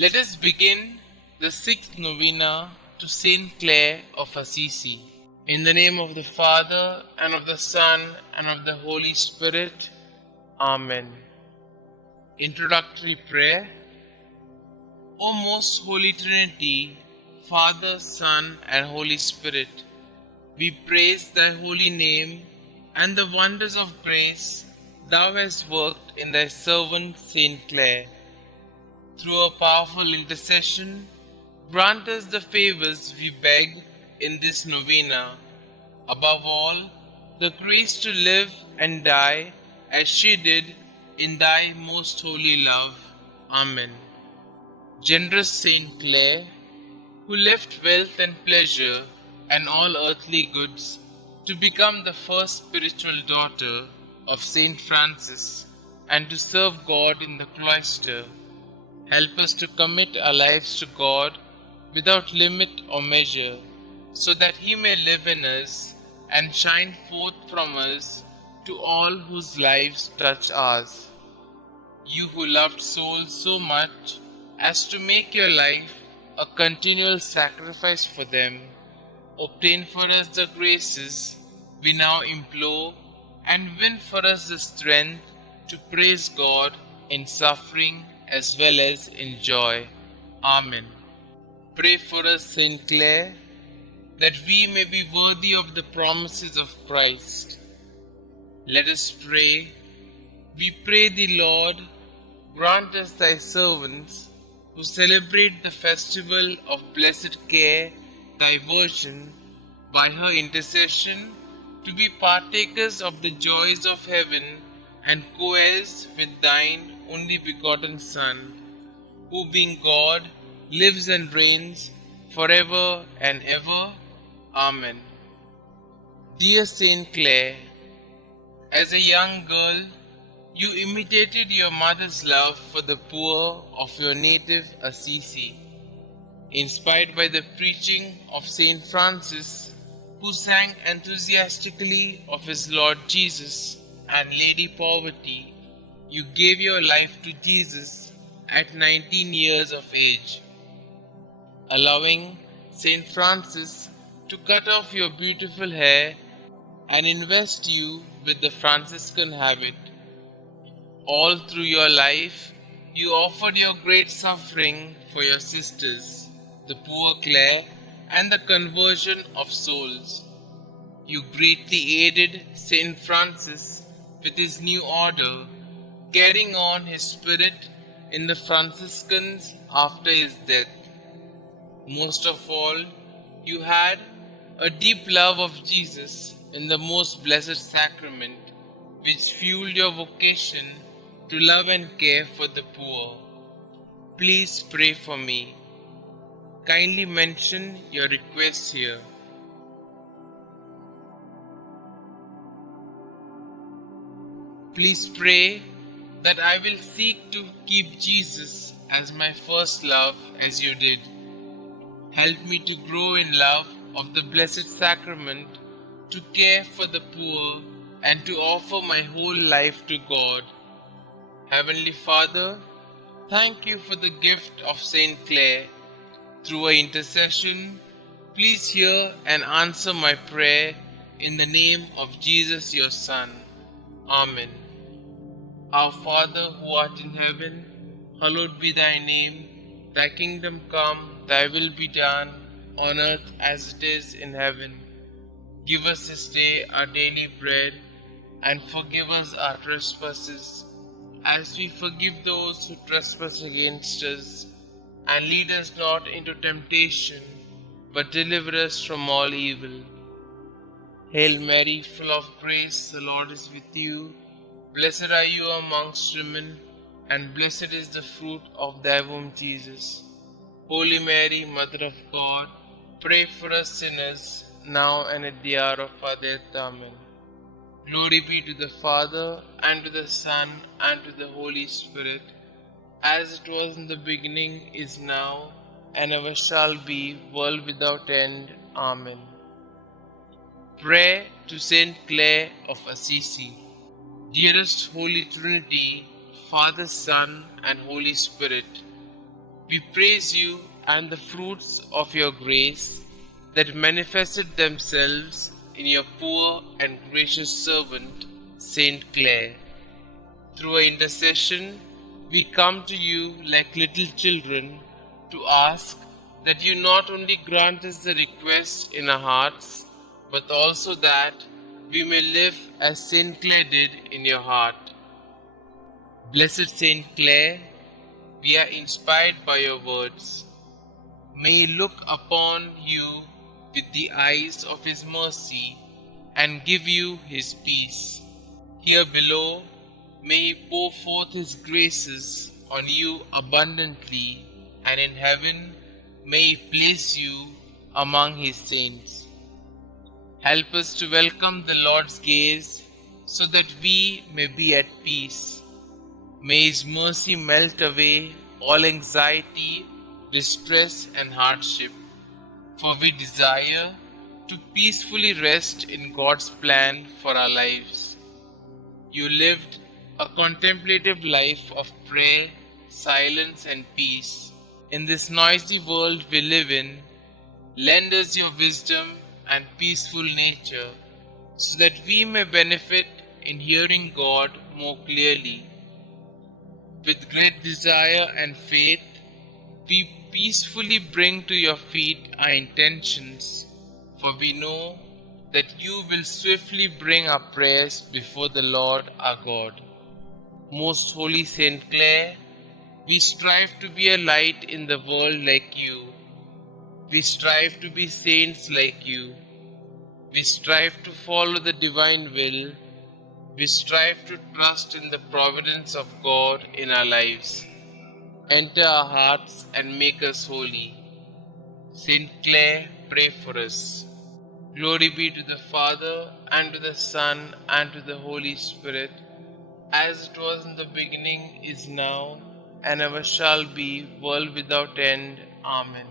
Let us begin the sixth novena to St Clare of Assisi. In the name of the Father, and of the Son, and of the Holy Spirit. Amen. Introductory Prayer. O most Holy Trinity, Father, Son, and Holy Spirit, we praise thy holy name and the wonders of grace thou hast worked in thy servant St. Clare. Through a powerful intercession, grant us the favors we beg in this novena. Above all, the grace to live and die as she did in thy most holy love. Amen. Generous St. Clare, who left wealth and pleasure and all earthly goods to become the first spiritual daughter of St. Francis and to serve God in the cloister, help us to commit our lives to God without limit or measure, so that He may live in us and shine forth from us to all whose lives touch ours. You who loved souls so much as to make your life a continual sacrifice for them, obtain for us the graces we now implore and win for us the strength to praise God in suffering as well as in joy. Amen. Pray for us, St. Clare, that we may be worthy of the promises of Christ. Let us pray. We pray thee, Lord, grant us thy servants, who celebrate the festival of blessed Care, thy Virgin, by her intercession, to be partakers of the joys of heaven and co-heirs with thine only begotten Son, who being God, lives and reigns forever and ever. Amen. Dear St. Clare, as a young girl, you imitated your mother's love for the poor of your native Assisi. Inspired by the preaching of St. Francis, who sang enthusiastically of his Lord Jesus and Lady Poverty, you gave your life to Jesus at 19 years of age, allowing St. Francis to cut off your beautiful hair and invest you with the Franciscan habit. All through your life, you offered your great suffering for your sisters, the poor Clare, and the conversion of souls. You greatly aided St. Francis with his new order, carrying on his spirit in the Franciscans after his death. Most of all, you had a deep love of Jesus in the most blessed sacrament, which fueled your vocation to love and care for the poor. Please pray for me. Kindly mention your requests here. Please pray that I will seek to keep Jesus as my first love as you did. Help me to grow in love of the Blessed Sacrament, to care for the poor, and to offer my whole life to God. Heavenly Father, thank you for the gift of St. Clare. Through her intercession, please hear and answer my prayer in the name of Jesus your Son. Amen. Our Father who art in heaven, hallowed be thy name. Thy kingdom come, thy will be done, on earth as it is in heaven. Give us this day our daily bread, and forgive us our trespasses, as we forgive those who trespass against us. And lead us not into temptation, but deliver us from all evil. Hail Mary, full of grace, the Lord is with you. Blessed are you amongst women, and blessed is the fruit of thy womb, Jesus. Holy Mary, Mother of God, pray for us sinners, now and at the hour of our death. Amen. Glory be to the Father, and to the Son, and to the Holy Spirit, as it was in the beginning, is now, and ever shall be, world without end. Amen. Prayer to St. Clare of Assisi. Dearest Holy Trinity, Father, Son, and Holy Spirit, We praise you and the fruits of your grace that manifested themselves in your poor and gracious servant, St Clare. Through her intercession, we come to you like little children to ask that you not only grant us the request in our hearts, but also that we may live as St Clare did in your heart. Blessed St Clare, we are inspired by your words. May he look upon you with the eyes of his mercy and give you his peace. Here below, may he pour forth his graces on you abundantly, and in heaven may he place you among his saints. Help us to welcome the Lord's gaze so that we may be at peace. May his mercy melt away all anxiety, distress, and hardship, for we desire to peacefully rest in God's plan for our lives. You lived a contemplative life of prayer, silence, and peace. In this noisy world we live in, lend us your wisdom and peaceful nature, so that we may benefit in hearing God more clearly. With great desire and faith, we peacefully bring to your feet our intentions, for we know that you will swiftly bring our prayers before the Lord our God. Most Holy St. Clare, we strive to be a light in the world like you. We strive to be saints like you. We strive to follow the divine will. We strive to trust in the providence of God in our lives. Enter our hearts and make us holy. St. Clare, pray for us. Glory be to the Father, and to the Son, and to the Holy Spirit, as it was in the beginning, is now, and ever shall be, world without end. Amen.